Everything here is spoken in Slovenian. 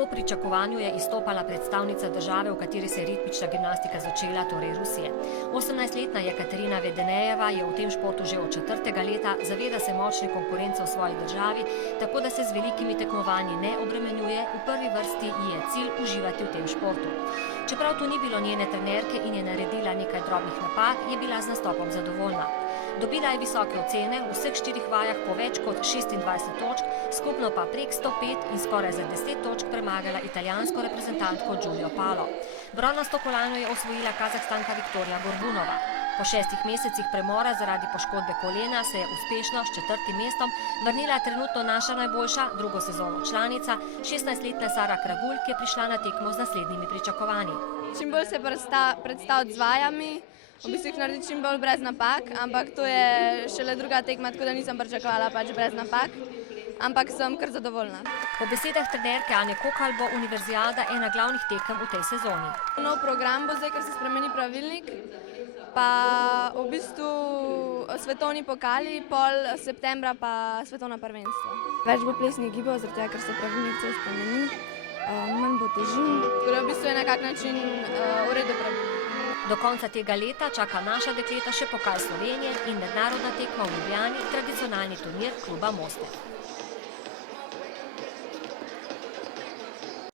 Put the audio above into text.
Po pričakovanju je izstopala predstavnica države, v kateri se je ritmična gimnastika začela, torej Rusije. 18-letna Jekaterina Vedenejeva je v tem športu že od 4. leta, zaveda se močne konkurence v svoji državi, tako da se z velikimi tekmovanji ne obremenjuje, v prvi vrsti ji je cilj uživati v tem športu. Čeprav to ni bilo njene trenerke in je naredila nekaj drobnih napak, je bila z nastopom zadovoljna. Dobila je visoke ocene, v vseh 4 vajah po več kot 26 točk, skupno pa prek 105 in skoraj za 10 točk premagala italijansko reprezentantko Giulio Palo. Bronasto kolajno je osvojila Kazahstanka Viktorija Gorbunova. Po 6 mesecih premora zaradi poškodbe kolena se je uspešno s 4. mestom vrnila trenutno naša najboljša, drugo sezono članica, 16-letna Sara Kragulj, ki je prišla na tekmo z naslednjimi pričakovanji. Čim bolj se predstaviti z vajami, v bistvu jih narediti čim bolj brez napak, ampak to je šele druga tekma, tako da nisem pričakovala pač brez napak, ampak sem kar zadovoljna. Po besedah trenerke Anje Kokal bo univerzijada ena glavnih tekem v tej sezoni. Nov program bo zdaj, ker se spremeni pravilnik, pa v bistvu svetovni pokali, pol septembra pa svetovna prvenstva. Več bo plesnih gibov, zaradi tega, ker se pravilnik se spremeni, manj bo težin, tako da v bistvu je na kak način v redu pravilnik. Do konca tega leta čaka naša dekleta še pokal Slovenije in mednarodna tekma v Ljubljani, tradicionalni turnir kluba Moste.